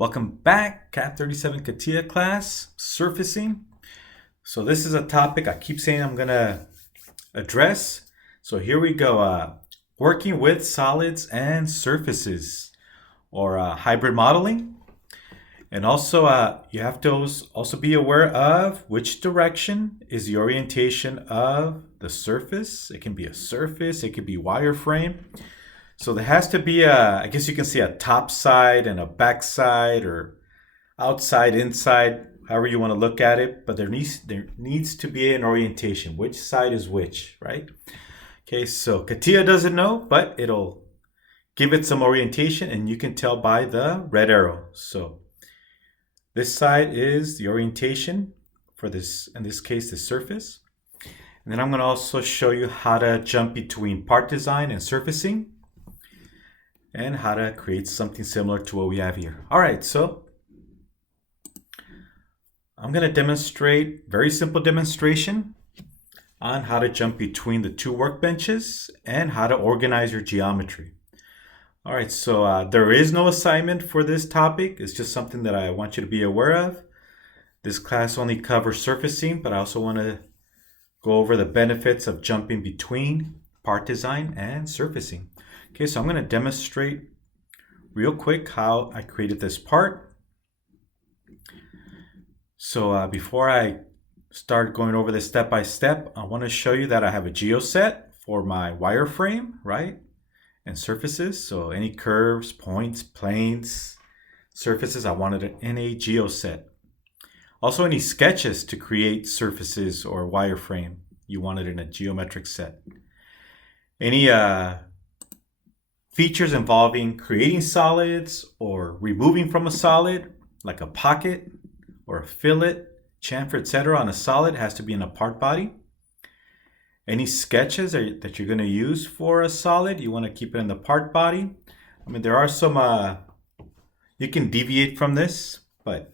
Welcome back, Cat 37 CATIA class, surfacing. So this is a topic I keep saying I'm gonna address. So here we go, working with solids and surfaces, or hybrid modeling. And also you have to also be aware of which direction is the orientation of the surface. It can be a surface, it could be wireframe. So there has to be I guess you can say a top side and a back side, or outside, inside, however you want to look at it. But there needs to be an orientation. Which side is which, right? Okay, so CATIA doesn't know, but it'll give it some orientation, and you can tell by the red arrow. So this side is the orientation for this, in this case, the surface. And then I'm going to also show you how to jump between part design and surfacing, and how to create something similar to what we have here. All right, so I'm going to demonstrate very simple demonstration on how to jump between the two workbenches and how to organize your geometry. All right, so there is no assignment for this topic. It's just something that I want you to be aware of. This class only covers surfacing, but I also want to go over the benefits of jumping between part design and surfacing. Okay, so I'm going to demonstrate real quick how I created this part. So before I start going over this step by step, I want to show you that I have a geoset for my wireframe, right? And surfaces. So any curves, points, planes, surfaces, I wanted it in a geoset. Also, any sketches to create surfaces or wireframe, you want it in a geometric set. Any features involving creating solids or removing from a solid, like a pocket or a fillet, chamfer, etc. on a solid, has to be in a part body. Any sketches that you're going to use for a solid, you want to keep it in the part body. I mean, there are some, you can deviate from this, but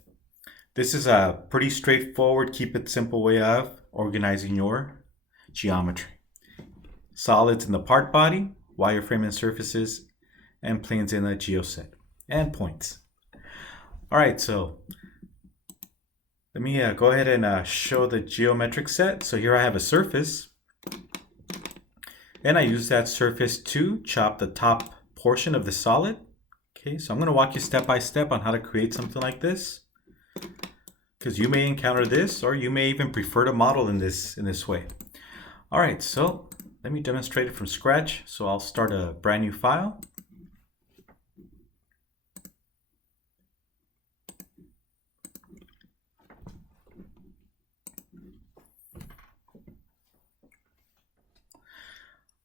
this is a pretty straightforward, keep it simple way of organizing your geometry. Solids in the part body, wireframe and surfaces, and planes in the geoset, and points. All right, so let me go ahead and show the geometric set. So here I have a surface, and I use that surface to chop the top portion of the solid. Okay, so I'm going to walk you step by step on how to create something like this, because you may encounter this, or you may even prefer to model in this way. All right, so let me demonstrate it from scratch. So I'll start a brand new file.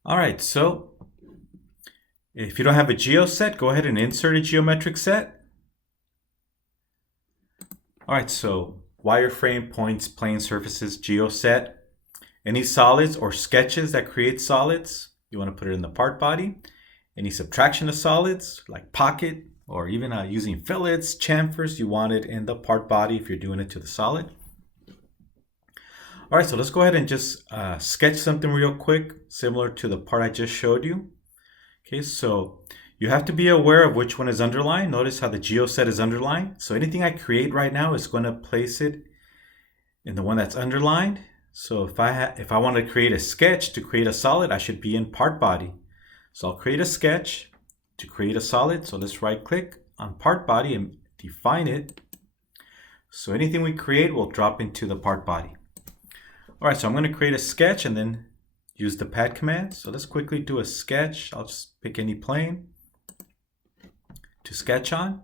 All right, so if you don't have a geoset, go ahead and insert a geometric set. All right, so wireframe, points, plane, surfaces, geoset. Any solids or sketches that create solids, you want to put it in the part body. Any subtraction of solids, like pocket, or even using fillets, chamfers, you want it in the part body if you're doing it to the solid. All right, so let's go ahead and just sketch something real quick, similar to the part I just showed you. Okay, so you have to be aware of which one is underlined. Notice how the geoset is underlined. So anything I create right now is going to place it in the one that's underlined. So if I want to create a sketch to create a solid, I should be in part body. So I'll create a sketch to create a solid. So let's right click on part body and define it. So anything we create will drop into the part body. All right, so I'm going to create a sketch and then use the pad command. So let's quickly do a sketch. I'll just pick any plane to sketch on.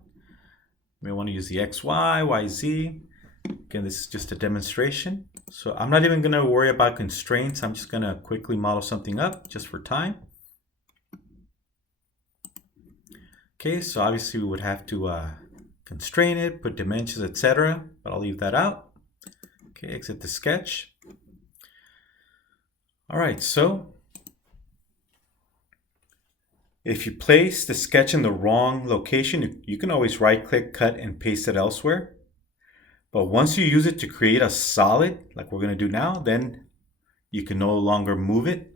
We want to use the X, Y, Y, Z. Again, this is just a demonstration. So I'm not even going to worry about constraints. I'm just going to quickly model something up just for time. Okay, so obviously we would have to constrain it, put dimensions, etc. But I'll leave that out. Okay, exit the sketch. All right, so if you place the sketch in the wrong location, you can always right-click, cut, and paste it elsewhere. But once you use it to create a solid, like we're going to do now, then you can no longer move it,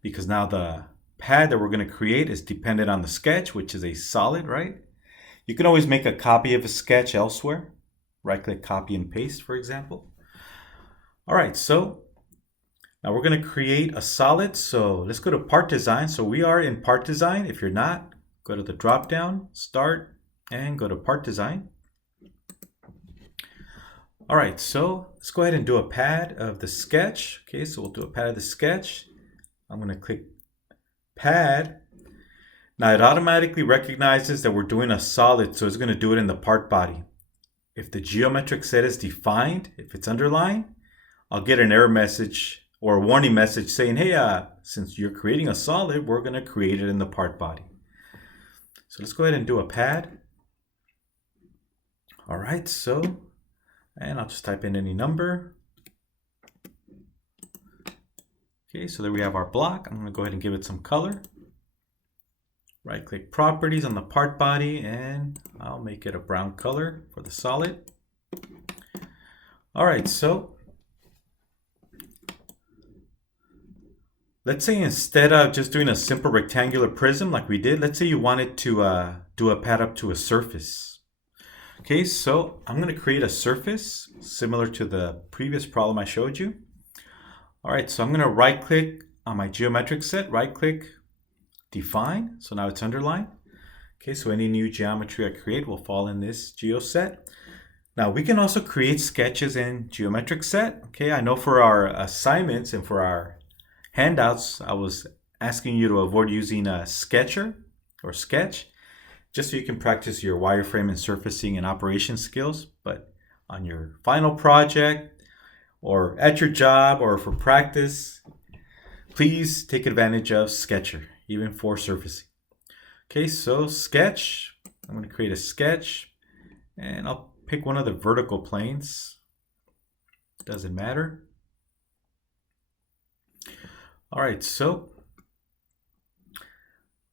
because now the pad that we're going to create is dependent on the sketch, which is a solid, right? You can always make a copy of a sketch elsewhere. Right-click, copy and paste, for example. All right, so now we're going to create a solid. So let's go to part design. So we are in part design. If you're not, go to the drop down, start, and go to part design. All right, so let's go ahead and do a pad of the sketch. Okay, so we'll do a pad of the sketch. I'm going to click pad. Now it automatically recognizes that we're doing a solid, so it's going to do it in the part body. If the geometric set is defined, if it's underlined, I'll get an error message or a warning message saying, hey, since you're creating a solid, we're going to create it in the part body. So let's go ahead and do a pad. All right, so, and I'll just type in any number. Okay, so there we have our block. I'm going to go ahead and give it some color. Right click properties on the part body, and I'll make it a brown color for the solid. All right, so let's say instead of just doing a simple rectangular prism like we did, let's say you wanted to do a pad up to a surface. Okay, so I'm going to create a surface similar to the previous problem I showed you. All right, so I'm going to right click on my geometric set, right click, define. So now it's underlined. Okay, so any new geometry I create will fall in this geo set. Now we can also create sketches in geometric set. Okay, I know for our assignments and for our handouts, I was asking you to avoid using a sketcher or sketch, just so you can practice your wireframe and surfacing and operation skills. But on your final project or at your job or for practice, please take advantage of Sketcher, even for surfacing. Okay, so sketch, I'm going to create a sketch and I'll pick one of the vertical planes. Doesn't matter. All right, so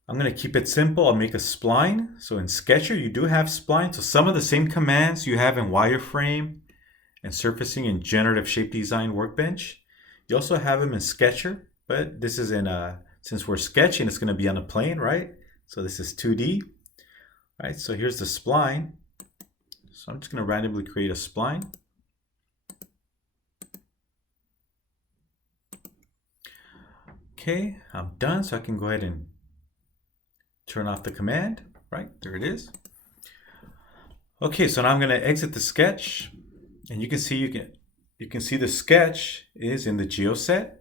I'm going to keep it simple. I'll make a spline. So in Sketcher, you do have spline. So some of the same commands you have in wireframe and surfacing and generative shape design workbench, you also have them in Sketcher, but this is in since we're sketching, it's going to be on a plane, right? So this is 2D. All right, so here's the spline. So I'm just going to randomly create a spline. Okay, I'm done. So I can go ahead and turn off the command. Right, there it is. Okay, so now I'm going to exit the sketch, and you can see the sketch is in the geo set.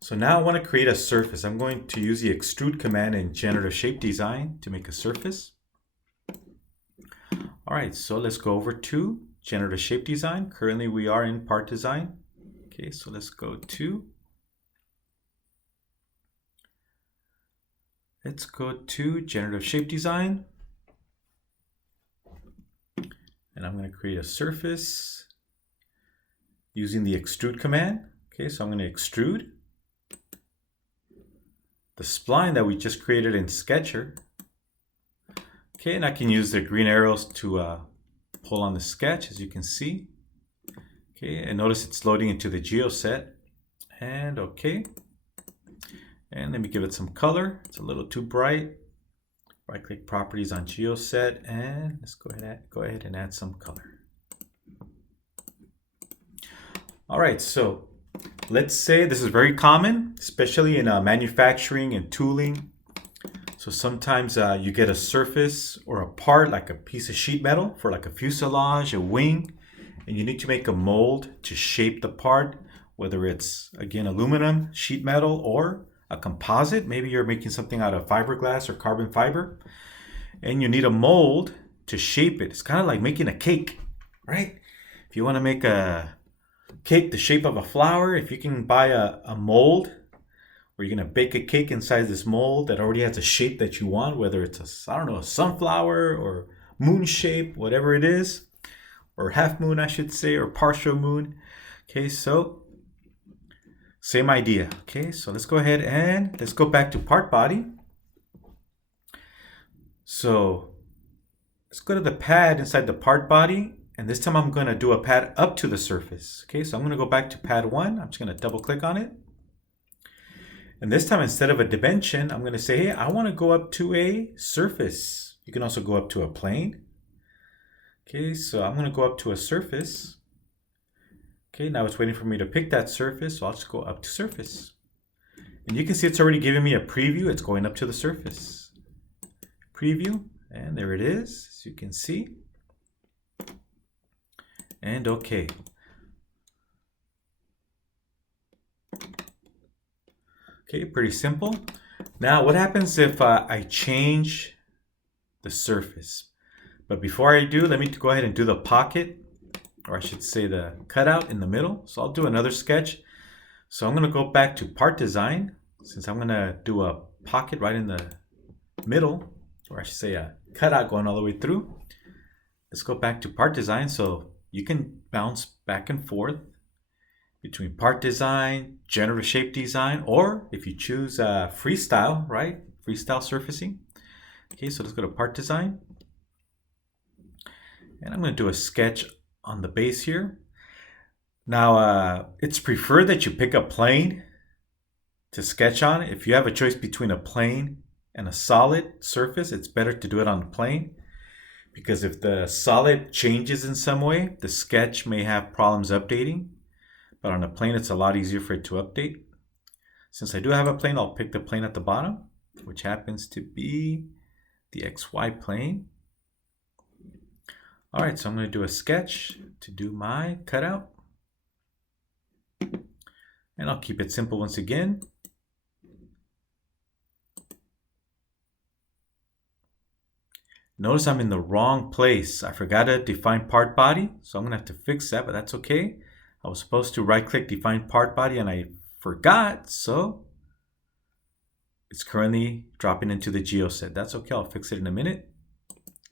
So now I want to create a surface. I'm going to use the extrude command in generative shape design to make a surface. All right, so let's go over to generative shape design. Currently we are in part design. Okay, so let's go to generative shape design. And I'm going to create a surface using the extrude command. Okay, so I'm going to extrude the spline that we just created in Sketcher. Okay, and I can use the green arrows to pull on the sketch, as you can see. Okay, and notice it's loading into the geo set. And okay. And let me give it some color. It's a little too bright. Right click properties on geo set, and let's go ahead and add some color. All right, so let's say this is very common, especially in manufacturing and tooling. So sometimes you get a surface or a part like a piece of sheet metal for like a fuselage, a wing, and you need to make a mold to shape the part, whether it's, again, aluminum, sheet metal, or a composite. Maybe you're making something out of fiberglass or carbon fiber, and you need a mold to shape it. It's kind of like making a cake, right? If you want to make a cake the shape of a flower, if you can buy a mold where you're going to bake a cake inside this mold that already has a shape that you want, whether it's a sunflower or moon shape, whatever it is, or half moon, I should say, or partial moon. Okay, so same idea. Okay, so let's go ahead and let's go back to part body. So let's go to the pad inside the part body, and this time I'm going to do a pad up to the surface. Okay, so I'm going to go back to pad 1. I'm just going to double click on it. And this time, instead of a dimension, I'm going to say, hey, I want to go up to a surface. You can also go up to a plane. Okay, so I'm going to go up to a surface. Okay, now it's waiting for me to pick that surface, so I'll just go up to surface. And you can see it's already giving me a preview. It's going up to the surface. Preview, and there it is, as you can see. And okay. Okay, pretty simple. Now, what happens if I change the surface? But before I do, let me go ahead and do the pocket, or I should say the cutout in the middle. So I'll do another sketch. So I'm going to go back to part design, since I'm going to do a pocket right in the middle, or I should say a cutout going all the way through. Let's go back to part design. So you can bounce back and forth between part design, generative shape design, or if you choose freestyle, right? Freestyle surfacing. Okay, so let's go to part design. And I'm going to do a sketch on the base here. Now, it's preferred that you pick a plane to sketch on. If you have a choice between a plane and a solid surface, it's better to do it on the plane, because if the solid changes in some way, the sketch may have problems updating. But on a plane, it's a lot easier for it to update. Since I do have a plane, I'll pick the plane at the bottom, which happens to be the XY plane. All right, so I'm going to do a sketch to do my cutout. And I'll keep it simple once again. Notice I'm in the wrong place. I forgot to define part body, so I'm going to have to fix that, but that's okay. I was supposed to right-click define part body and I forgot, so it's currently dropping into the geoset. That's okay, I'll fix it in a minute.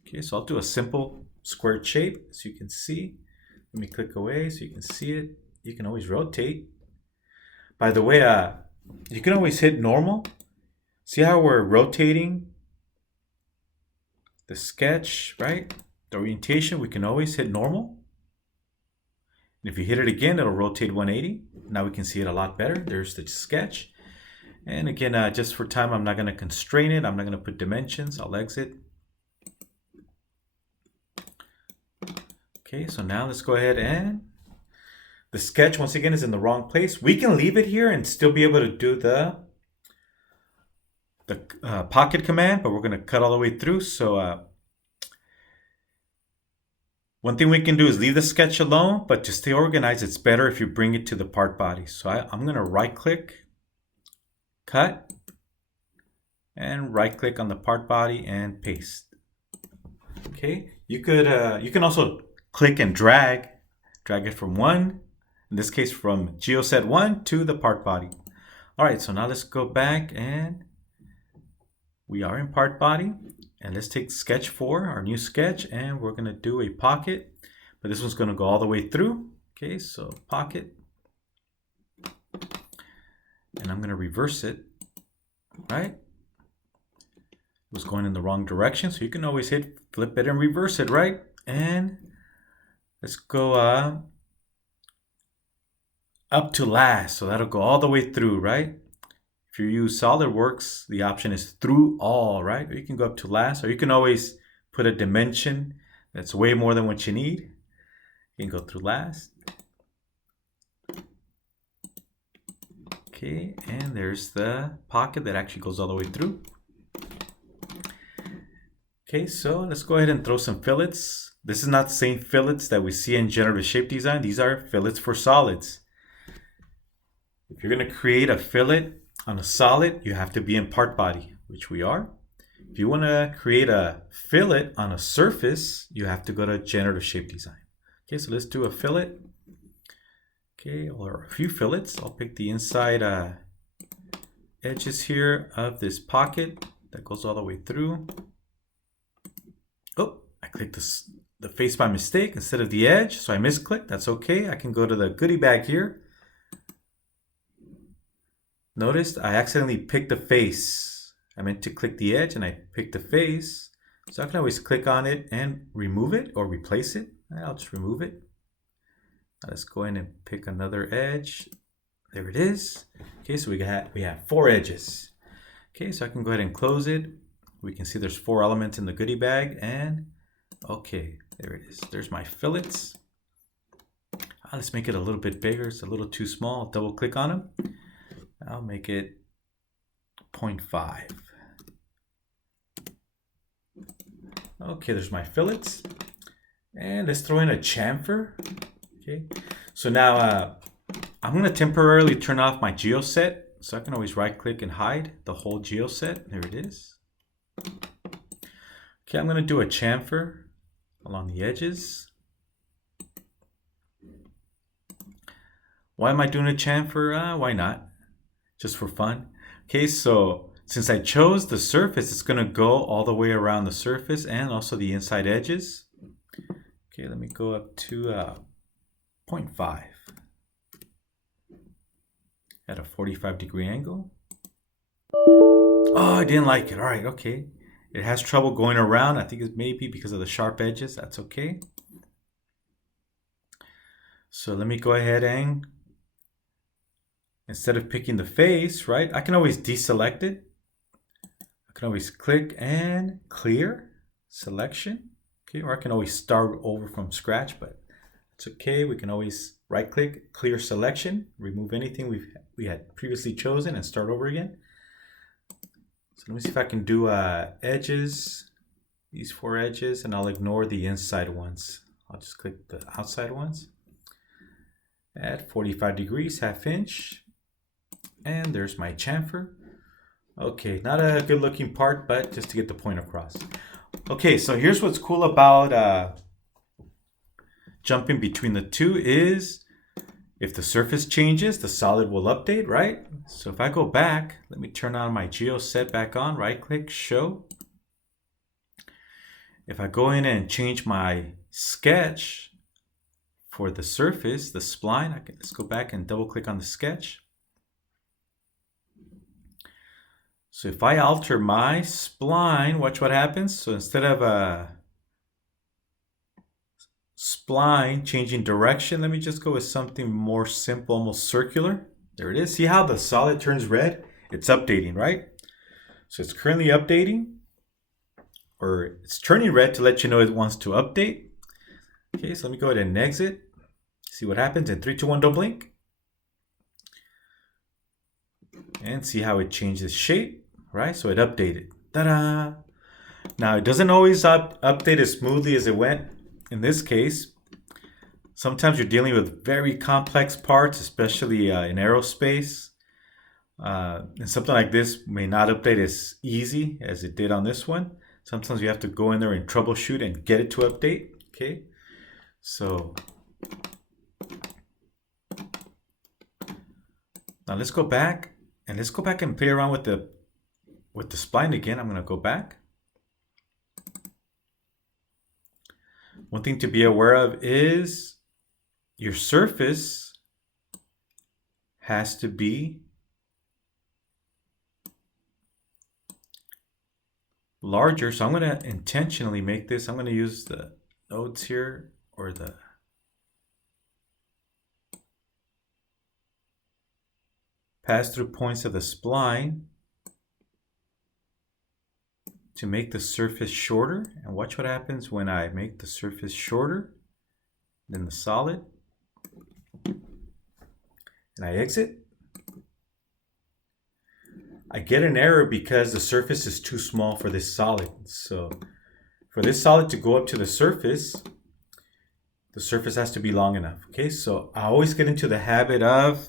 Okay, so I'll do a simple squared shape, as you can see. Let me click away so you can see it. You can always rotate. By the way, you can always hit normal. See how we're rotating the sketch, right? The orientation, we can always hit normal. And if you hit it again, it'll rotate 180. Now we can see it a lot better. There's the sketch. And again, just for time, I'm not going to constrain it. I'm not going to put dimensions. I'll exit. Okay, so now let's go ahead and the sketch once again is in the wrong place. We can leave it here and still be able to do the pocket command, but we're going to cut all the way through. So one thing we can do is leave the sketch alone, but to stay organized, it's better if you bring it to the part body. So I'm going to right click, cut, and right click on the part body and paste. Okay, you can also click and drag it from one, in this case from geoset 1 to the part body. All right, so now let's go back and we are in part body, and let's take sketch 4, our new sketch, and we're going to do a pocket, but this one's going to go all the way through. Okay, so pocket, and I'm going to reverse it, right? It was going in the wrong direction, so you can always hit flip it and reverse it, right? And let's go up to last, so that'll go all the way through, right? If you use SolidWorks, the option is through all, right? Or you can go up to last, or you can always put a dimension that's way more than what you need. You can go through last. Okay, and there's the pocket that actually goes all the way through. Okay, so let's go ahead and throw some fillets. This is not the same fillets that we see in generative shape design. These are fillets for solids. If you're going to create a fillet on a solid, you have to be in part body, which we are. If you want to create a fillet on a surface, you have to go to generative shape design. Okay, so let's do a fillet. Okay, or a few fillets. I'll pick the inside edges here of this pocket that goes all the way through. Oh, I clicked the face by mistake instead of the edge, so I misclicked. That's okay. I can go to the goodie bag here. Notice I accidentally picked the face. I meant to click the edge and I picked the face. So I can always click on it and remove it or replace it. I'll just remove it. Now let's go in and pick another edge. There it is. Okay, so we have 4 edges. Okay, so I can go ahead and close it. We can see there's 4 elements in the goodie bag, and okay, there it is. There's my fillets. Let's make it a little bit bigger. It's a little too small. Double click on them. I'll make it 0.5. Okay, there's my fillets. And let's throw in a chamfer. Okay, so now I'm going to temporarily turn off my geoset. So I can always right click and hide the whole geoset. There it is. Okay, I'm going to do a chamfer along the edges. Why am I doing a chamfer? Why not? Just for fun. Okay, so since I chose the surface, it's going to go all the way around the surface and also the inside edges. Okay, let me go up to 0.5 at a 45-degree angle. Oh, I didn't like it. All right, okay. It has trouble going around. I think it's maybe because of the sharp edges. That's okay. So let me go ahead and instead of picking the face, right, I can always deselect it. I can always click and clear selection. Okay, or I can always start over from scratch, but it's okay. We can always right click, clear selection, remove anything we had previously chosen and start over again. So let me see if I can do edges, these 4 edges, and I'll ignore the inside ones. I'll just click the outside ones at 45 degrees, ½ inch. And there's my chamfer. Okay, not a good looking part, but just to get the point across. Okay, so here's what's cool about jumping between the two is if the surface changes, the solid will update, right? So if I go back, let me turn on my geoset back on, right click, show. If I go in and change my sketch for the surface, the spline, let's go back and double click on the sketch. So if I alter my spline, watch what happens. So instead of a spline changing direction, let me just go with something more simple, almost circular. There it is. See how the solid turns red? It's updating, right? So it's currently updating, or it's turning red to let you know it wants to update. Okay, so let me go ahead and exit. See what happens in 3, 2, 1, don't blink. And see how it changes shape. Right, so it updated. Ta-da! Now it doesn't always update as smoothly as it went. In this case, sometimes you're dealing with very complex parts, especially in aerospace. And something like this may not update as easy as it did on this one. Sometimes you have to go in there and troubleshoot and get it to update. Okay, so now let's go back and play around with the spline again. I'm going to go back. One thing to be aware of is your surface has to be larger. So I'm going to intentionally make this. I'm going to use the nodes here, or the pass-through points of the spline to make the surface shorter. And watch what happens when I make the surface shorter than the solid. And I exit. I get an error because the surface is too small for this solid. So for this solid to go up to the surface has to be long enough. Okay, so I always get into the habit of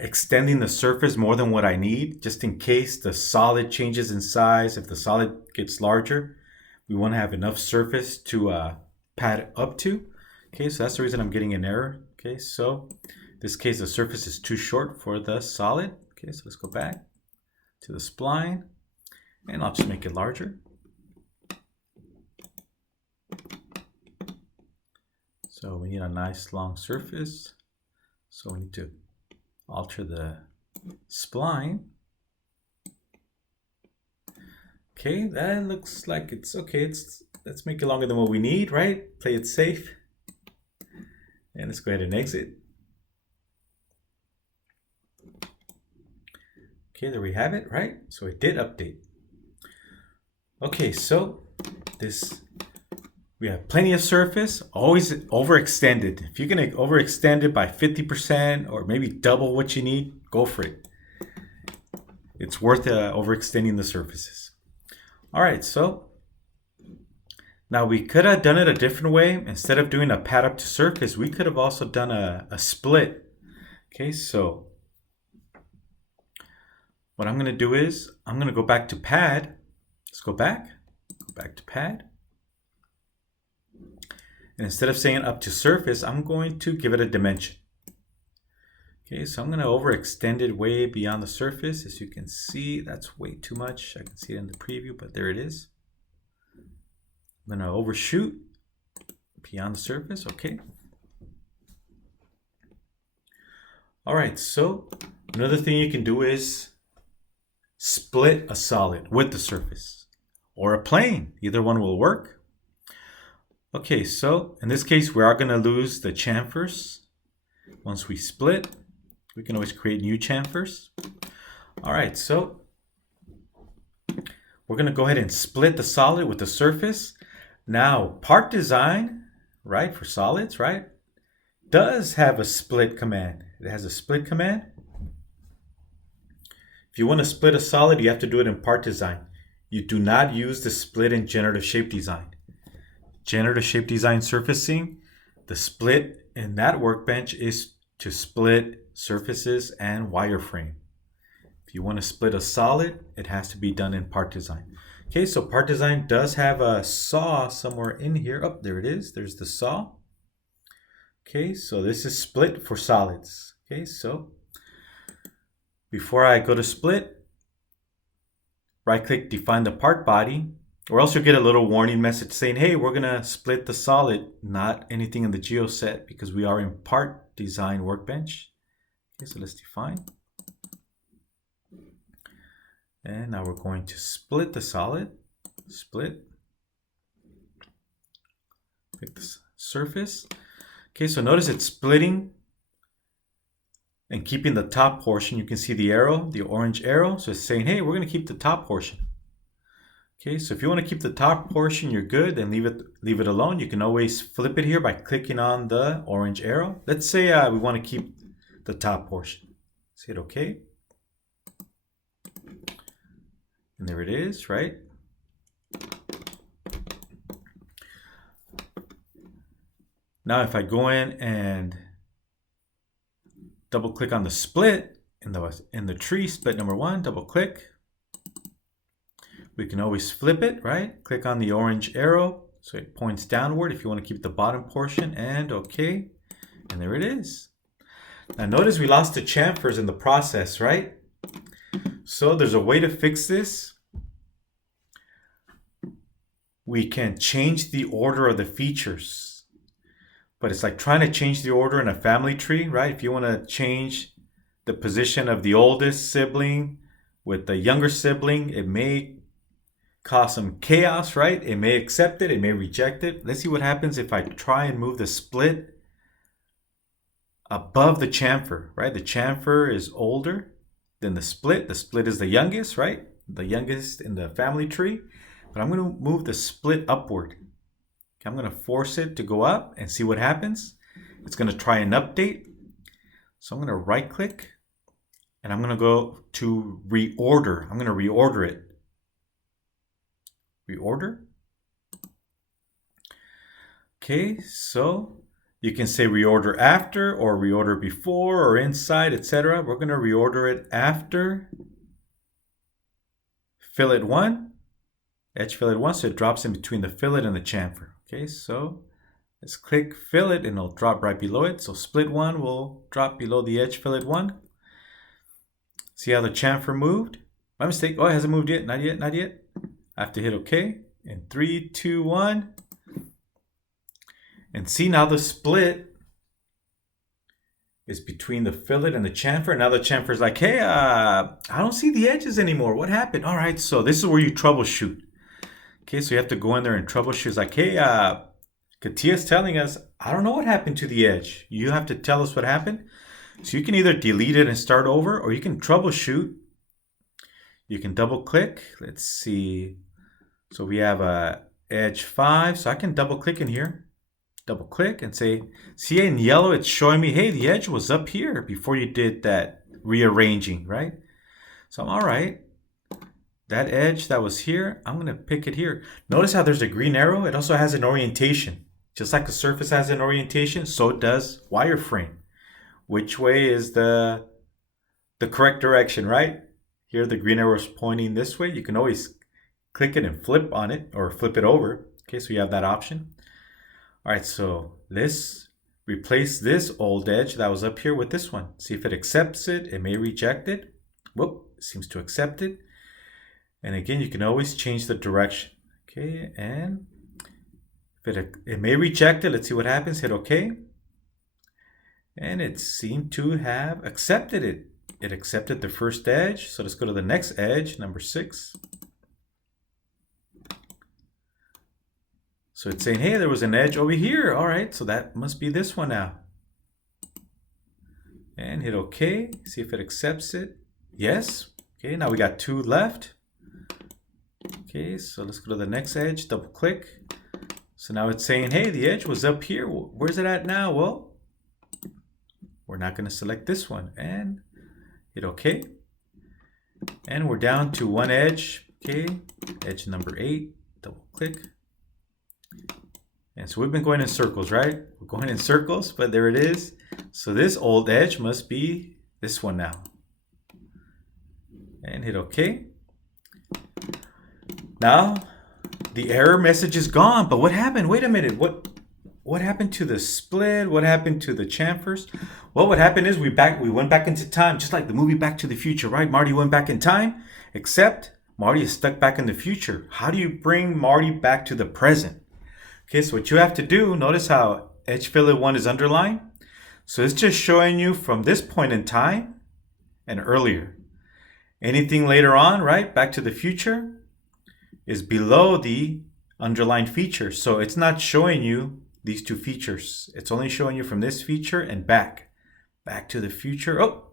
extending the surface more than what I need, just in case the solid changes in size. If the solid gets larger, we want to have enough surface to pad up to. Okay, so that's the reason I'm getting an error. Okay, so in this case, the surface is too short for the solid. Okay, so let's go back to the spline, and I'll just make it larger. So we need a nice long surface. So we need to alter the spline. Okay, that looks like it's okay. Let's make it longer than what we need, right? Play it safe. And let's go ahead and exit. Okay, there we have it, right? So it did update. Okay, so we have plenty of surface, always overextended. If you're gonna overextend it by 50% or maybe double what you need, go for it. It's worth overextending the surfaces. All right, so now we could have done it a different way. Instead of doing a pad up to surface, we could have also done a split. Okay, so what I'm gonna do is I'm gonna go back to pad. Let's go back to pad. And instead of saying up to surface, I'm going to give it a dimension. Okay, so I'm going to overextend it way beyond the surface. As you can see, that's way too much. I can see it in the preview, but there it is. I'm going to overshoot beyond the surface. Okay. All right, so another thing you can do is split a solid with the surface or a plane. Either one will work. Okay, so in this case, we are going to lose the chamfers. Once we split, we can always create new chamfers. All right, so we're going to go ahead and split the solid with the surface. Now, part design, right, for solids, right, does have a split command. It has a split command. If you want to split a solid, you have to do it in part design. You do not use the split in generative shape design. Generative shape design surfacing, the split in that workbench is to split surfaces and wireframe. If you want to split a solid, it has to be done in part design. Okay, so part design does have a saw somewhere in here. Oh, there it is. There's the saw. Okay, so this is split for solids. Okay, so before I go to split, right click, define the part body. Or else you'll get a little warning message saying, hey, we're going to split the solid, not anything in the GeoSet because we are in part design workbench. Okay, so let's define. And now we're going to split the solid. Split. Pick the surface. Okay, so notice it's splitting and keeping the top portion. You can see the arrow, the orange arrow. So it's saying, hey, we're going to keep the top portion. Okay, so if you want to keep the top portion, you're good, then leave it alone. You can always flip it here by clicking on the orange arrow. Let's say we want to keep the top portion. Let's hit OK. And there it is, right? Now if I go in and double click on the split in the tree, split number 1, double click. We can always flip it, right? Click on the orange arrow so it points downward if you want to keep the bottom portion, and OK. And there it is. Now notice we lost the chamfers in the process, right? So there's a way to fix this. We can change the order of the features, but it's like trying to change the order in a family tree, right? If you want to change the position of the oldest sibling with the younger sibling, it may cause some chaos, right? It may accept it, it may reject it. Let's see what happens if I try and move the split above the chamfer, right? The chamfer is older than the split. The split is the youngest, right? The youngest in the family tree. But I'm going to move the split upward. I'm going to force it to go up and see what happens. It's going to try an update. So I'm going to right click and I'm going to go to reorder. I'm going to reorder it. Reorder. Okay, so you can say reorder after or reorder before or inside, etc. We're going to reorder it after fillet 1, edge fillet 1, so it drops in between the fillet and the chamfer. Okay, so let's click fillet and it'll drop right below it. So split 1 will drop below the edge fillet 1. See how the chamfer moved? My mistake. Oh, it hasn't moved yet. Not yet, not yet. I have to hit OK. In 3, 2, 1. And see now the split is between the fillet and the chamfer. Now the chamfer is like, hey, I don't see the edges anymore. What happened? All right, so this is where you troubleshoot. Okay, so you have to go in there and troubleshoot. It's like, hey, Katia's telling us, I don't know what happened to the edge. You have to tell us what happened. So you can either delete it and start over, or you can troubleshoot. You can double click. Let's see. So we have a edge 5. So I can double click in here. Double click and say, see in yellow, it's showing me, hey, the edge was up here before you did that rearranging, right? So I'm all right. That edge that was here, I'm going to pick it here. Notice how there's a green arrow. It also has an orientation. Just like the surface has an orientation, so does wireframe. Which way is the correct direction, right? Here the green arrow is pointing this way. You can always click it and flip on it or flip it over. Okay, so you have that option. All right, so let's replace this old edge that was up here with this one. See if it accepts it. It may reject it. Whoop, it seems to accept it. And again, you can always change the direction. Okay, and if it may reject it. Let's see what happens. Hit OK. And it seemed to have accepted it. It accepted the first edge. So let's go to the next edge, number 6. So it's saying, hey, there was an edge over here. All right, so that must be this one now. And hit OK. See if it accepts it. Yes. Okay, now we got 2 left. Okay, so let's go to the next edge, double click. So now it's saying, hey, the edge was up here. Where's it at now? Well, we're not going to select this one. And hit OK. And we're down to 1 edge. Okay, edge number 8, double click. And so we've been going in circles, right? We're going in circles, but there it is. So this old edge must be this one now. And hit OK. Now, the error message is gone, but what happened? Wait a minute, what happened to the split? What happened to the chamfers? Well, what happened is we went back into time, just like the movie Back to the Future, right? Marty went back in time, except Marty is stuck back in the future. How do you bring Marty back to the present? Okay, so what you have to do, notice how edge fillet 1 is underlined. So it's just showing you from this point in time and earlier. Anything later on, right? Back to the future is below the underlined feature. So it's not showing you these 2 features. It's only showing you from this feature and back. Back to the future. Oh,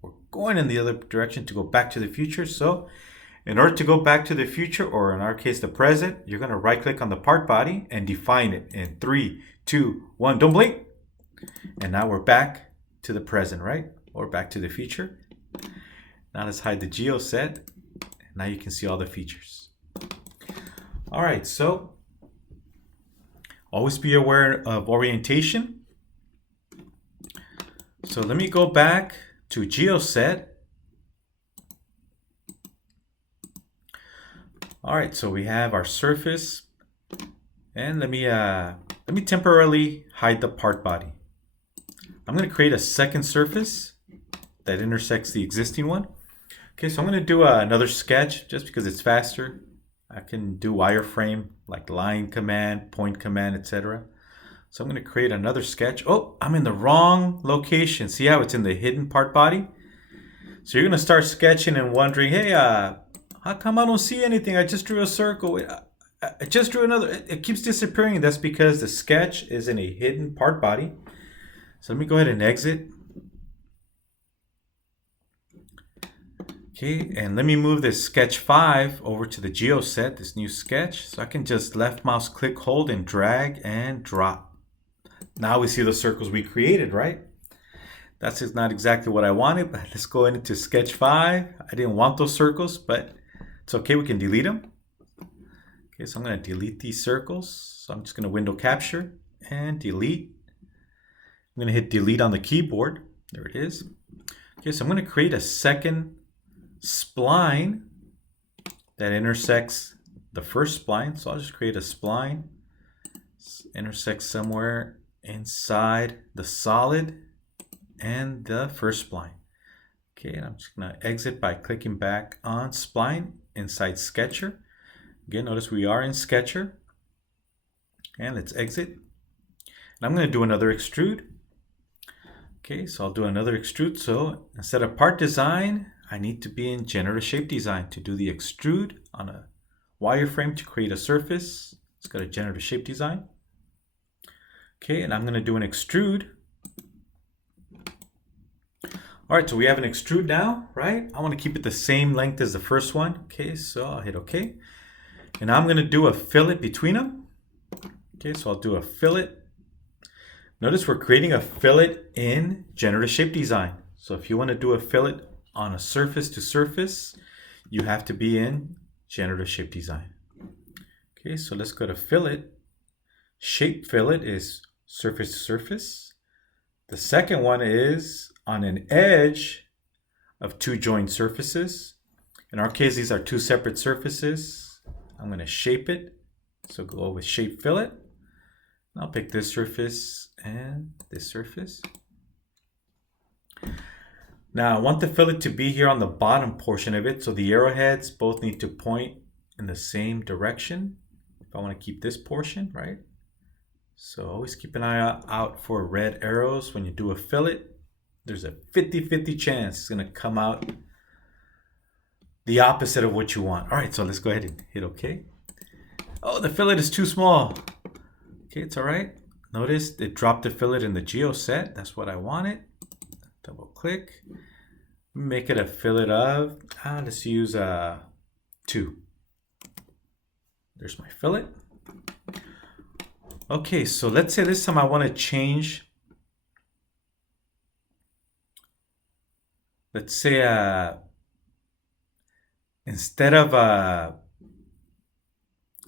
we're going in the other direction to go back to the future. So in order to go back to the future, or in our case, the present, you're going to right click on the part body and define it in 3, 2, 1. Don't blink. And now we're back to the present, right? Or back to the future. Now let's hide the geo set. Now you can see all the features. All right, so always be aware of orientation. So let me go back to GeoSet. All right, so we have our surface, and let me temporarily hide the part body. I'm going to create a second surface that intersects the existing one. Okay, so I'm going to do another sketch just because it's faster. I can do wireframe like line command, point command, etc. So I'm going to create another sketch. Oh, I'm in the wrong location. See how it's in the hidden part body? So you're going to start sketching and wondering, hey, how come I don't see anything? I just drew a circle. I just drew another. It keeps disappearing. That's because the sketch is in a hidden part body. So let me go ahead and exit. Okay, and let me move this sketch 5 over to the GeoSet, this new sketch. So I can just left mouse click, hold, and drag and drop. Now we see the circles we created, right? That's just not exactly what I wanted, but let's go into sketch 5. I didn't want those circles, but it's okay, we can delete them. Okay, so I'm going to delete these circles. So I'm just going to window capture and delete. I'm going to hit delete on the keyboard. There it is. Okay, so I'm going to create a second spline that intersects the first spline. So I'll just create a spline, intersect somewhere inside the solid and the first spline. Okay, and I'm just going to exit by clicking back on spline inside Sketcher. Again, notice we are in Sketcher. And let's exit. And I'm going to do another extrude. Okay, so I'll do another extrude. So instead of part design, I need to be in generative shape design to do the extrude on a wireframe to create a surface. Let's go to generative shape design. Okay, and I'm going to do an extrude. All right, so we have an extrude now, right? I want to keep it the same length as the first one. Okay, so I'll hit OK. And I'm going to do a fillet between them. Okay, so I'll do a fillet. Notice we're creating a fillet in Generative Shape Design. So if you want to do a fillet on a surface to surface, you have to be in Generative Shape Design. Okay, so let's go to fillet. Shape fillet is surface to surface. The second one is on an edge of two joined surfaces. In our case, these are two separate surfaces. I'm going to shape it. So go with shape fillet. I'll pick this surface and this surface. Now I want the fillet to be here on the bottom portion of it. So the arrowheads both need to point in the same direction. If I want to keep this portion, right? So always keep an eye out for red arrows when you do a fillet. There's a 50-50 chance it's going to come out the opposite of what you want. All right, so let's go ahead and hit OK. Oh, the fillet is too small. Okay, it's all right. Notice it dropped the fillet in the geo set. That's what I wanted. Double click. Make it a fillet of, let's use 2. There's my fillet. Okay, so let's say this time I want to change. Let's say instead of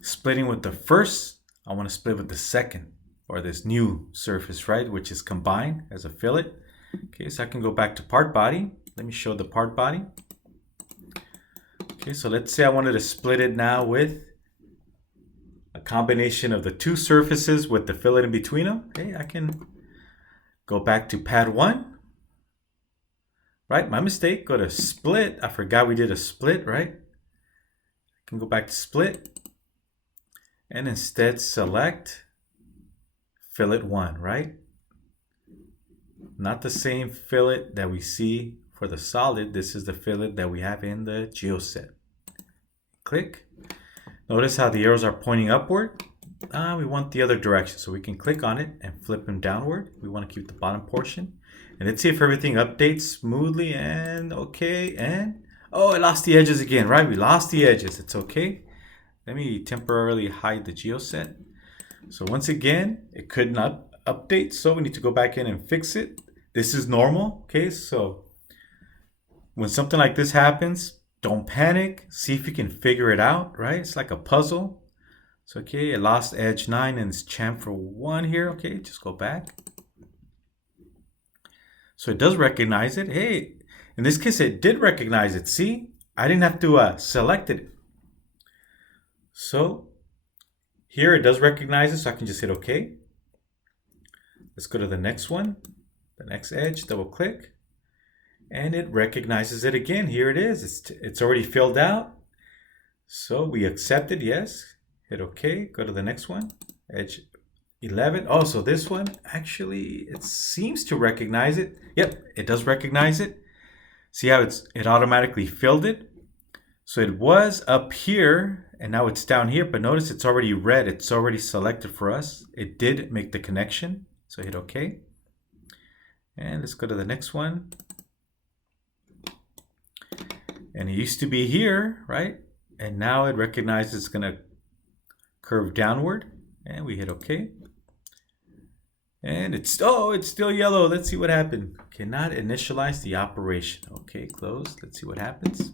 splitting with the first, I want to split with the second, or this new surface, right, which is combined as a fillet. Okay, so I can go back to part body. Let me show the part body. Okay, so let's say I wanted to split it now with a combination of the two surfaces with the fillet in between them. Okay, I can go back to pad 1. Right, my mistake. Go to split. I forgot we did a split, right? I can go back to split and instead select fillet 1, right? Not the same fillet that we see for the solid. This is the fillet that we have in the geo set. Click. Notice how the arrows are pointing upward. We want the other direction, so we can click on it and flip them downward. We want to keep the bottom portion. And let's see if everything updates smoothly and okay. And oh, I lost the edges again, right? We lost the edges. It's okay. Let me temporarily hide the geo set. So once again, it could not update, so we need to go back in and fix it. This is normal, okay? So when something like this happens, don't panic. See if you can figure it out, right? It's like a puzzle. So okay, I lost edge 9 and it's chamfer 1 here. Okay, just go back. So it does recognize it. Hey, in this case, it did recognize it. See, I didn't have to select it. So here it does recognize it, so I can just hit OK. Let's go to the next one, the next edge, double click, and it recognizes it again. Here it is. It's already filled out. So we accept it, yes. Hit OK, go to the next one, edge 11. Oh, so this one, actually, it seems to recognize it. Yep, it does recognize it. See how it automatically filled it? So it was up here, and now it's down here, but notice it's already red. It's already selected for us. It did make the connection, so hit OK. And let's go to the next one. And it used to be here, right? And now it recognizes it's going to curve downward, and we hit OK. And it's still yellow. Let's see what happened. Cannot initialize the operation. Okay, close. Let's see what happens.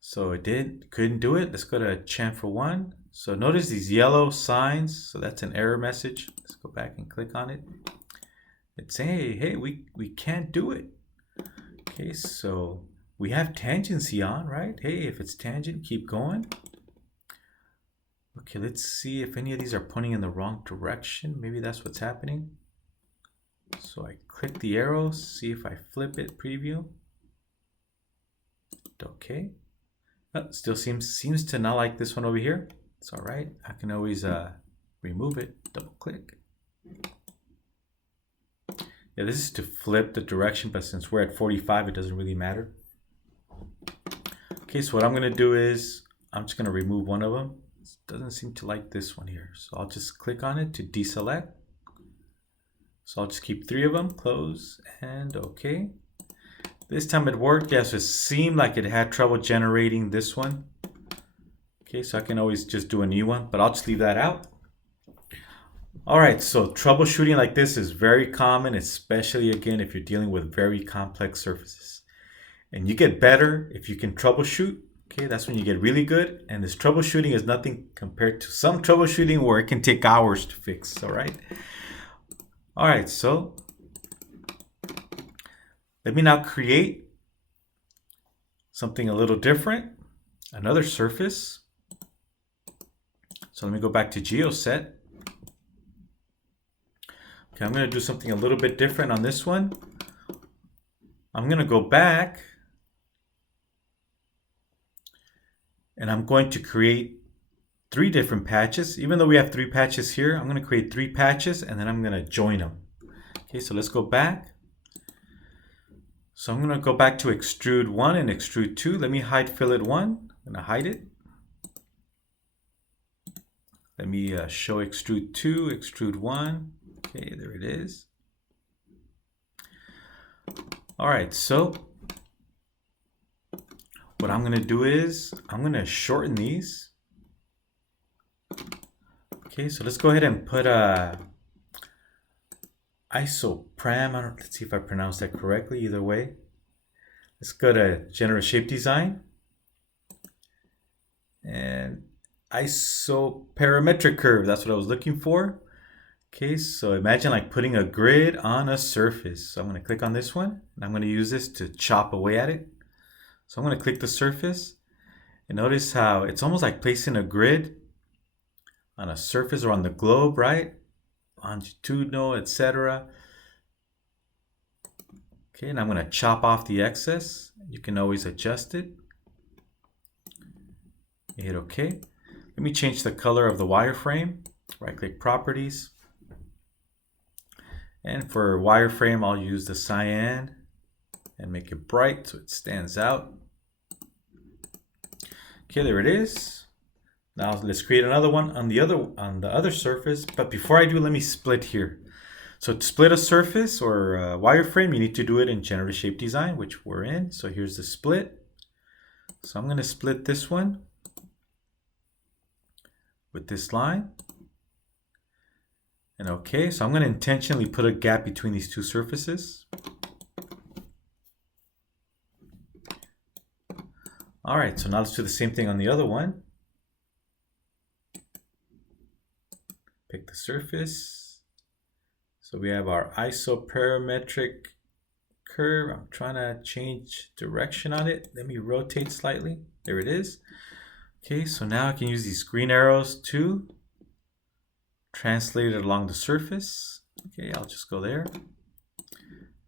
So it couldn't do it. Let's go to chamfer 1. So notice these yellow signs. So that's an error message. Let's go back and click on it. It's saying, hey, we can't do it. Okay, so we have tangency on, right? Hey, if it's tangent, keep going. Okay, let's see if any of these are pointing in the wrong direction. Maybe that's what's happening. So I click the arrow, see if I flip it, preview. Okay. Oh, still seems to not like this one over here. It's all right. I can always remove it, double click. Yeah, this is to flip the direction, but since we're at 45, it doesn't really matter. Okay, so what I'm going to do is I'm just going to remove one of them. It doesn't seem to like this one here. So I'll just click on it to deselect. So I'll just keep 3 of them, close, and OK. This time it worked. Yes, it seemed like it had trouble generating this one. Okay, so I can always just do a new one, but I'll just leave that out. All right, so troubleshooting like this is very common, especially again if you're dealing with very complex surfaces. And you get better if you can troubleshoot. Okay, that's when you get really good. And this troubleshooting is nothing compared to some troubleshooting where it can take hours to fix. All right. All right, so let me now create something a little different, another surface. So let me go back to GeoSet. Okay, I'm going to do something a little bit different on this one. I'm going to go back and I'm going to create 3 different patches. Even though we have 3 patches here, I'm going to create 3 patches and then I'm going to join them. Okay, so let's go back. So I'm going to go back to extrude 1 and extrude 2. Let me hide fillet 1. I'm going to hide it. Let me show extrude 2, extrude 1. Okay, there it is. All right, so what I'm going to do is I'm going to shorten these. Okay, so let's go ahead and put a isoprem. Let's see if I pronounced that correctly. Either way, let's go to Generative Shape Design and isoperimetric curve. That's what I was looking for. Okay, so imagine like putting a grid on a surface. So I'm going to click on this one and I'm going to use this to chop away at it. So I'm going to click the surface and notice how it's almost like placing a grid on a surface or on the globe, right? Longitudinal, etc. Okay, and I'm going to chop off the excess. You can always adjust it. You hit OK. Let me change the color of the wireframe. Right click Properties. And for wireframe, I'll use the cyan and make it bright so it stands out. Okay, there it is. Now let's create another one on the other surface. But before I do, let me split here. So to split a surface or a wireframe, you need to do it in Generative Shape Design, which we're in. So here's the split. So I'm going to split this one with this line. And okay, so I'm going to intentionally put a gap between these 2 surfaces. All right, so now let's do the same thing on the other one. Pick the surface. So we have our isoperimetric curve. I'm trying to change direction on it. Let me rotate slightly. There it is. Okay, so now I can use these green arrows to translate it along the surface. Okay, I'll just go there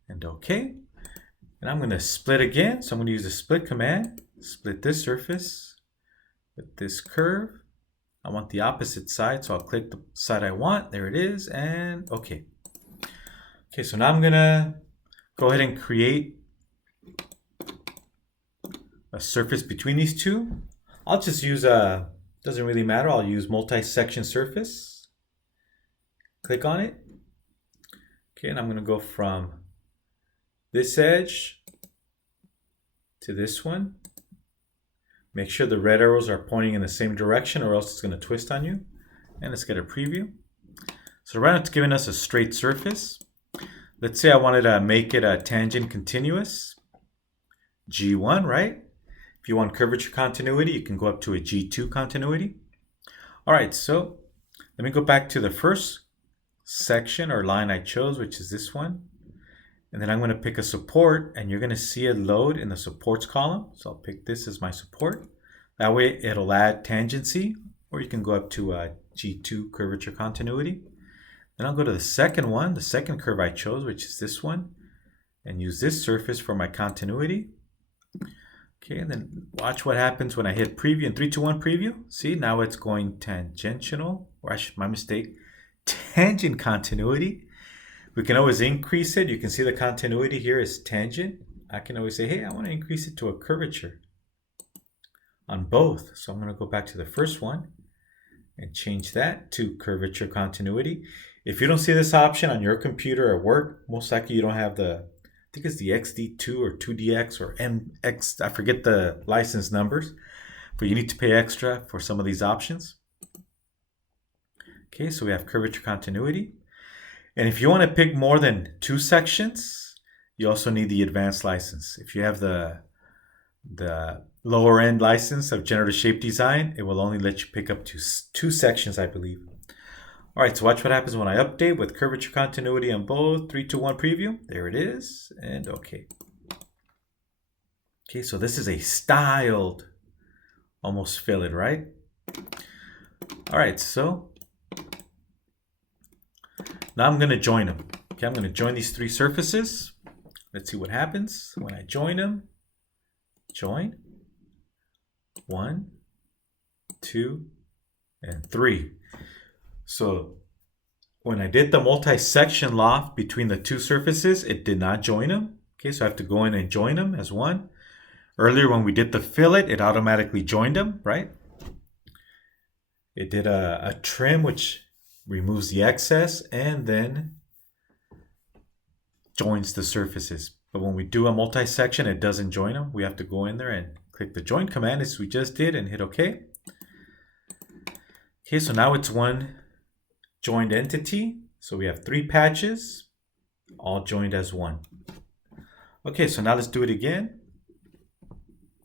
and okay. And I'm going to split again. So I'm going to use the split command. Split this surface with this curve. I want the opposite side, so I'll click the side I want. There it is, and okay. Okay, so now I'm going to go ahead and create a surface between these 2. I'll just use doesn't really matter. I'll use multi-section surface. Click on it. Okay, and I'm going to go from this edge to this one. Make sure the red arrows are pointing in the same direction or else it's going to twist on you. And let's get a preview. So right now it's giving us a straight surface. Let's say I wanted to make it a tangent continuous. G1, right? If you want curvature continuity, you can go up to a G2 continuity. All right, so let me go back to the first section or line I chose, which is this one. And then I'm going to pick a support and you're going to see it load in the supports column. So I'll pick this as my support. That way it'll add tangency, or you can go up to a G2 curvature continuity. Then I'll go to the second one, the second curve I chose, which is this one, and use this surface for my continuity. Okay, and then watch what happens when I hit preview in 3, 2, 1 preview. See, now it's going tangential, or my mistake, tangent continuity. We can always increase it. You can see the continuity here is tangent. I can always say, hey, I want to increase it to a curvature on both. So I'm going to go back to the first one and change that to curvature continuity. If you don't see this option on your computer at work, most likely you don't have the, I think it's the XD2 or 2DX or MX, I forget the license numbers. but you need to pay extra for some of these options. Okay, so we have curvature continuity. And if you want to pick more than 2 sections, you also need the advanced license. If you have the lower end license of generative shape design, it will only let you pick up to 2 sections, I believe. All right, so watch what happens when I update with curvature continuity on both. 3, 2, 1 preview. There it is. And okay. Okay, so this is a styled, almost fillet, right? All right, so now I'm going to join them. Okay, I'm going to join these 3 surfaces. Let's see what happens when I join them. Join. 1, 2, and 3. So when I did the multi-section loft between the 2 surfaces, it did not join them. Okay, so I have to go in and join them as one. Earlier when we did the fillet, it automatically joined them, right? It did a trim which removes the excess and then joins the surfaces. But when we do a multi-section, it doesn't join them. We have to go in there and click the join command as we just did and hit OK. Okay, so now it's one joined entity. So we have 3 patches, all joined as one. Okay, so now let's do it again.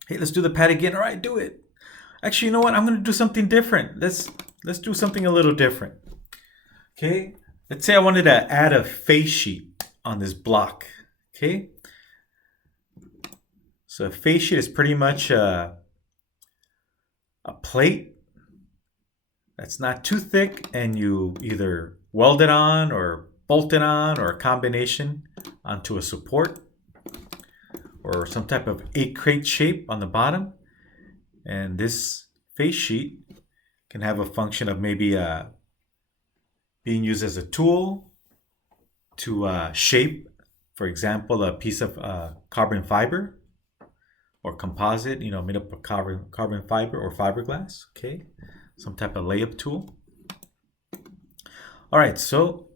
Hey, let's do the pad again. All right, do it. Actually, you know what? I'm going to do something different. Let's do something a little different. Okay, let's say I wanted to add a face sheet on this block. Okay, so a face sheet is pretty much a plate that's not too thick, and you either weld it on or bolt it on, or a combination onto a support or some type of 8 crate shape on the bottom. And this face sheet can have a function of maybe being used as a tool to shape, for example, a piece of carbon fiber or composite, made up of carbon fiber or fiberglass. Okay, some type of layup tool. All right, so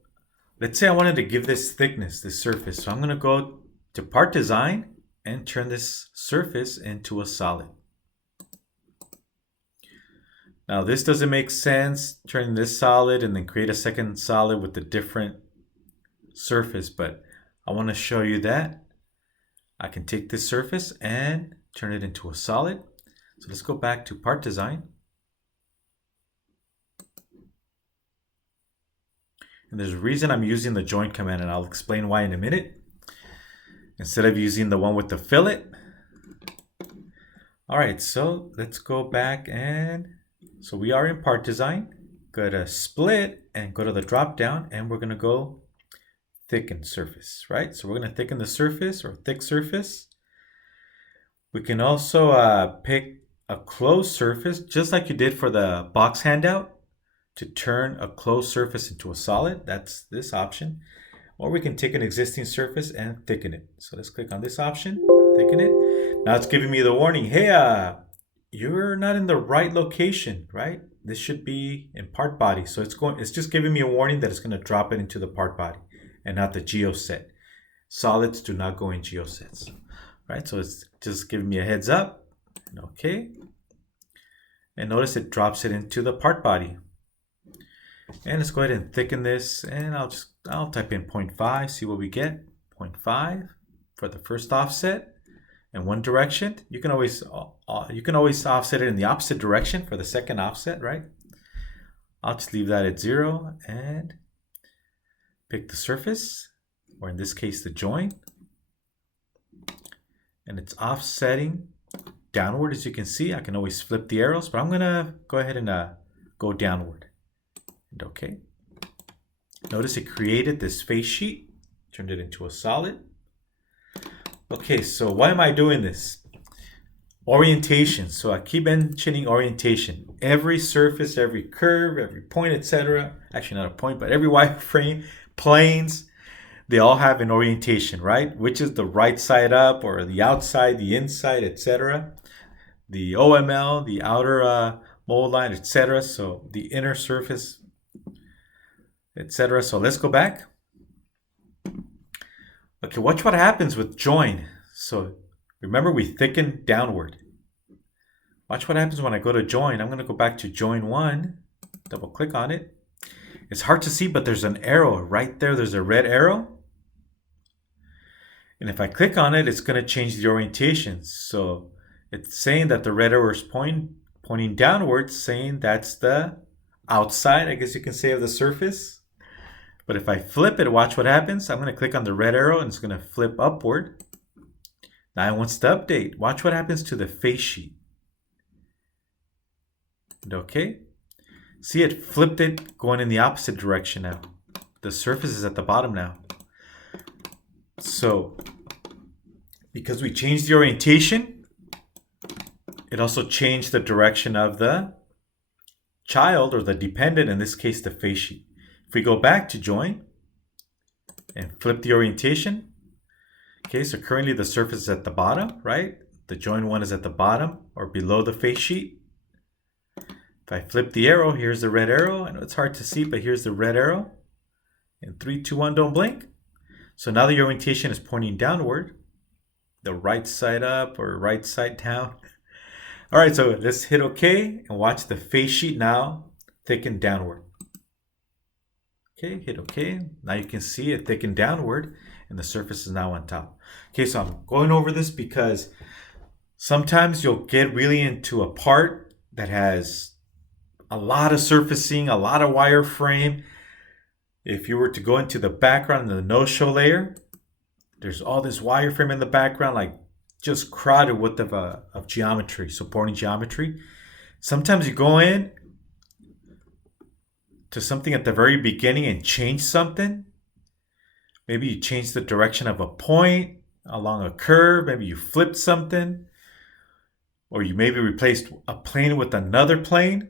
let's say I wanted to give this thickness, this surface. So I'm going to go to part design and turn this surface into a solid. Now this doesn't make sense, turning this solid and then create a second solid with a different surface, but I want to show you that I can take this surface and turn it into a solid. So let's go back to part design. And there's a reason I'm using the join command, and I'll explain why in a minute, instead of using the one with the fillet. All right, so let's go back, and so we are in part design. Go to split and go to the drop down, and we're going to go thicken surface, right? So we're going to thicken the surface, or thick surface. We can also pick a closed surface, just like you did for the box handout, to turn a closed surface into a solid. That's this option. Or we can take an existing surface and thicken it. So let's click on this option, thicken it. Now it's giving me the warning, hey, you're not in the right location, right? This should be in part body. So it's just giving me a warning that it's going to drop it into the part body and not the geoset. Solids do not go in geosets, right? So it's just giving me a heads up. And okay. And notice it drops it into the part body. And let's go ahead and thicken this, and I'll type in 0.5, see what we get. 0.5 for the first offset in one direction. You can always offset it in the opposite direction for the second offset, right? I'll just leave that at 0 and pick the surface, or in this case the join, and it's offsetting downward. As you can see, I can always flip the arrows, but I'm gonna go ahead and go downward. Okay. Notice it created this face sheet, turned it into a solid. Okay, so why am I doing this? Orientation. So I keep mentioning orientation. Every surface, every curve, every point, etc. Actually, not a point, but every wireframe, planes, they all have an orientation, right? Which is the right side up, or the outside, the inside, etc. The OML, the outer mold line, etc. So the inner surface, etc. So let's go back. Okay, watch what happens with join. So remember, we thicken downward. Watch what happens when I go to join. I'm going to go back to join one, double click on it. It's hard to see, but there's an arrow right there. There's a red arrow. And if I click on it, it's going to change the orientation. So it's saying that the red arrow is pointing downwards, saying that's the outside, I guess you can say, of the surface. But if I flip it, watch what happens. I'm going to click on the red arrow and it's going to flip upward. Now it wants to update. Watch what happens to the face sheet. And okay. See, it flipped it going in the opposite direction now. The surface is at the bottom now. So, because we changed the orientation, it also changed the direction of the child or the dependent, in this case, the face sheet. If we go back to join and flip the orientation, okay, so currently the surface is at the bottom, right? The join one is at the bottom or below the face sheet. If I flip the arrow, here's the red arrow. I know it's hard to see, but here's the red arrow. And 3, 2, 1, don't blink. So now the orientation is pointing downward, the right side up or right side down. All right, so let's hit OK and watch the face sheet now thicken downward. Okay, hit OK. Now you can see it thicken downward and the surface is now on top. Okay, so I'm going over this because sometimes you'll get really into a part that has a lot of surfacing, a lot of wireframe. If you were to go into the background and the no-show layer, there's all this wireframe in the background, like just crowded with of geometry, supporting geometry. Sometimes you go in to something at the very beginning and change something. Maybe you change the direction of a point along a curve. Maybe you flipped something. Or you maybe replaced a plane with another plane.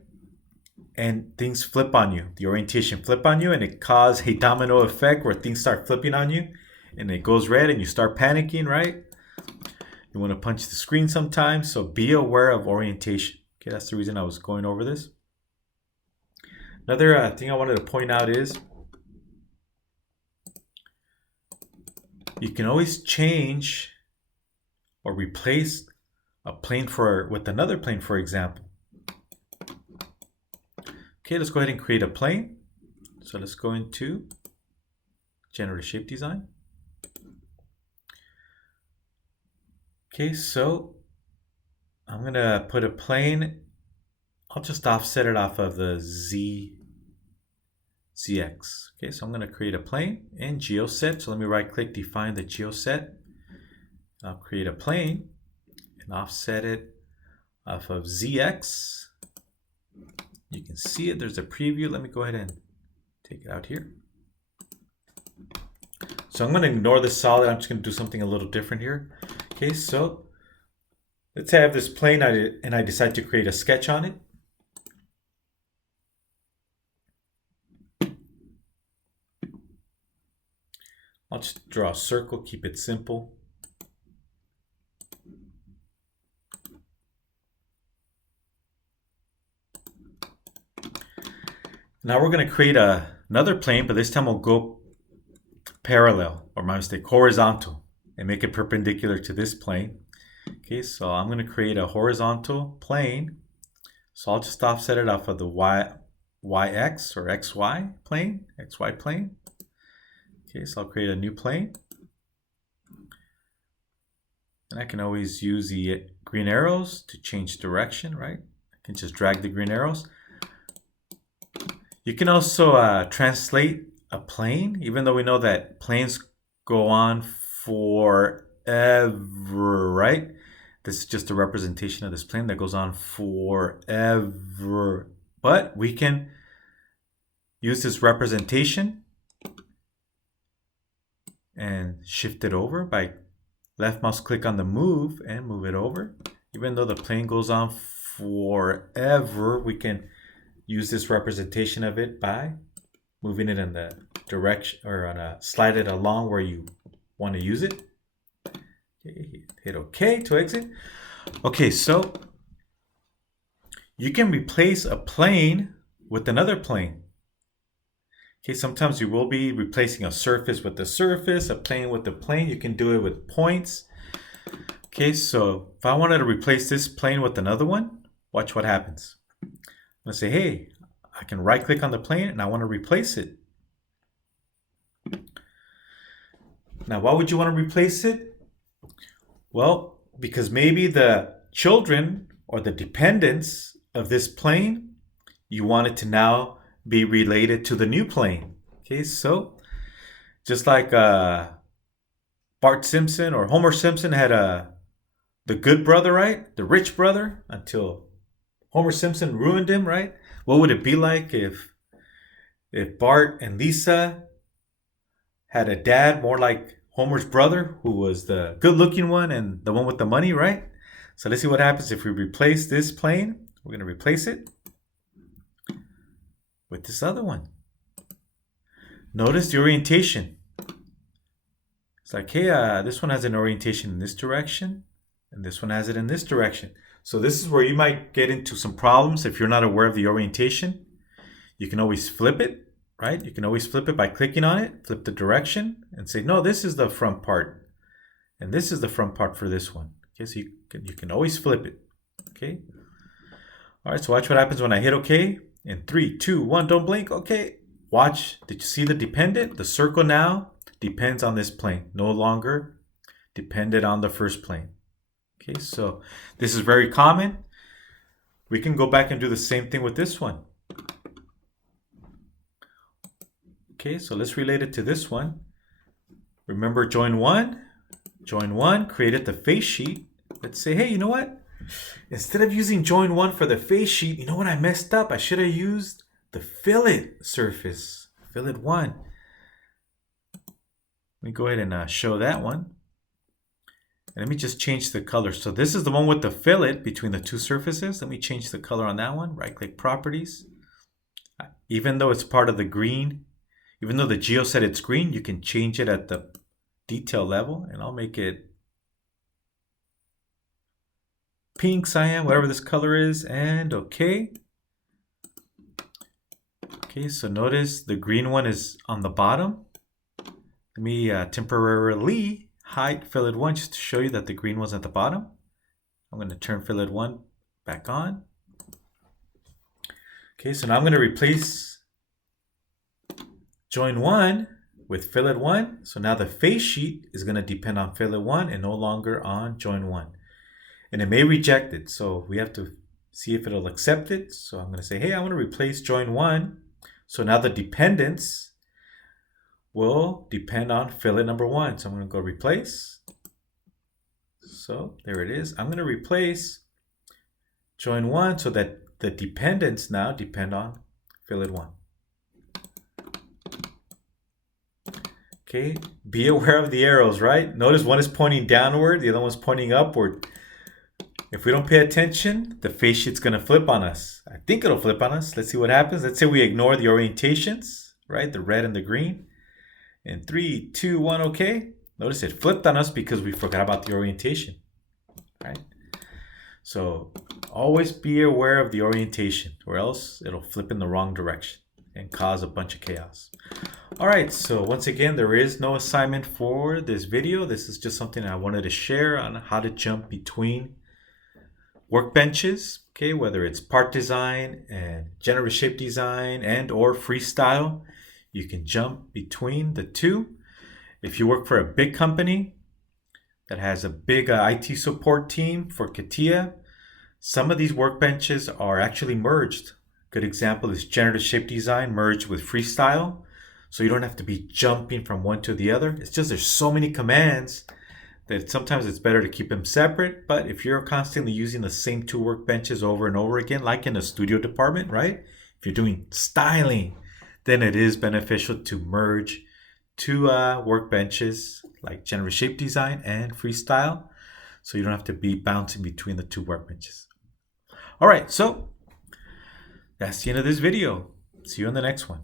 And things flip on you. The orientation flip on you, and it causes a domino effect where things start flipping on you, and it goes red, and you start panicking, right? You want to punch the screen sometimes, so be aware of orientation. Okay, that's the reason I was going over this. Another thing I wanted to point out is you can always change or replace a plane with another plane, for example. Okay, let's go ahead and create a plane. So let's go into Generative Shape Design. Okay, so I'm going to put a plane. I'll just offset it off of the ZX. Okay, so I'm going to create a plane in GeoSet. So let me right click, define the GeoSet. I'll create a plane and offset it off of ZX. You can see it, there's a preview. Let me go ahead and take it out here. So I'm going to ignore this solid. I'm just going to do something a little different here. Okay, so let's say I have this plane and I decide to create a sketch on it. I'll just draw a circle, keep it simple. Now we're going to create another plane, but this time we'll go parallel, or my mistake, horizontal, and make it perpendicular to this plane. Okay, so I'm going to create a horizontal plane. So I'll just offset it off of the YX or XY plane, XY plane. Okay, so I'll create a new plane. And I can always use the green arrows to change direction, right? I can just drag the green arrows. You can also translate a plane, even though we know that planes go on forever, right? This is just a representation of this plane that goes on forever. But we can use this representation and shift it over by left mouse click on the move and move it over. Even though the plane goes on forever, we can use this representation of it by moving it in the direction or slide it along where you want to use it. Okay, hit OK to exit. Okay, so you can replace a plane with another plane. Okay, sometimes you will be replacing a surface with a surface, a plane with a plane. You can do it with points. Okay, so if I wanted to replace this plane with another one, watch what happens. I'm going to say, hey, I can right click on the plane and I want to replace it. Now, why would you want to replace it? Well, because maybe the children or the dependents of this plane, you want it to now be related to the new plane. Okay, so just like Bart Simpson or Homer Simpson had the good brother, right? The rich brother, until Homer Simpson ruined him, right? What would it be like if Bart and Lisa had a dad more like Homer's brother, who was the good-looking one and the one with the money, right? So let's see what happens if we replace this plane. We're going to replace it with this other one. Notice the orientation. It's like, hey, this one has an orientation in this direction, and this one has it in this direction. So this is where you might get into some problems if you're not aware of the orientation. You can always flip it, right? You can always flip it by clicking on it, flip the direction, and say, no, this is the front part, and this is the front part for this one. Okay, so you can always flip it. Okay. All right, so watch what happens when I hit OK. In 3, 2, 1, don't blink. Okay. Watch. Did you see the dependent? The circle now depends on this plane, no longer dependent on the first plane. Okay, so this is very common. We can go back and do the same thing with this one. Okay, so let's relate it to this one. Remember join one? Join one created the face sheet. Let's say, hey, you know what? Instead of using join one for the face sheet, you know what I messed up? I should have used the fillet surface. Fillet one. Let me go ahead and show that one. And let me just change the color. So this is the one with the fillet between the two surfaces. Let me change the color on that one. Right click properties. Even though it's part of the green, even though the geo said it's green, you can change it at the detail level. And I'll make it pink, cyan, whatever this color is. And okay. Okay, so notice the green one is on the bottom. Let me temporarily hide fillet one just to show you that the green one's at the bottom. I'm going to turn fillet one back on. Okay, so now I'm going to replace join one with fillet one. So now the face sheet is going to depend on fillet one and no longer on join one. And it may reject it, so we have to see if it'll accept it. So I'm going to say, hey, I want to replace join one. So now the dependents will depend on fillet number one. So I'm going to go replace. So there it is. I'm going to replace join one so that the dependents now depend on fillet one. Okay, be aware of the arrows, right? Notice one is pointing downward, the other one's pointing upward. If we don't pay attention, the face sheet's going to flip on us. I think it'll flip on us. Let's see what happens. Let's say we ignore the orientations, right? The red and the green. In 3, 2, 1, okay. Notice it flipped on us because we forgot about the orientation, right? So always be aware of the orientation or else it'll flip in the wrong direction and cause a bunch of chaos. All right, so once again, there is no assignment for this video. This is just something I wanted to share on how to jump between workbenches, okay, whether it's part design and generative shape design and or freestyle. You can jump between the two. If you work for a big company that has a big IT support team for CATIA, some of these workbenches are actually merged. Good example is generative shape design merged with freestyle. So you don't have to be jumping from one to the other. It's just there's so many commands that sometimes it's better to keep them separate. But if you're constantly using the same two workbenches over and over again, like in a studio department, right? If you're doing styling, then it is beneficial to merge two workbenches like generative shape design and freestyle, so you don't have to be bouncing between the two workbenches. All right, so that's the end of this video. See you on the next one.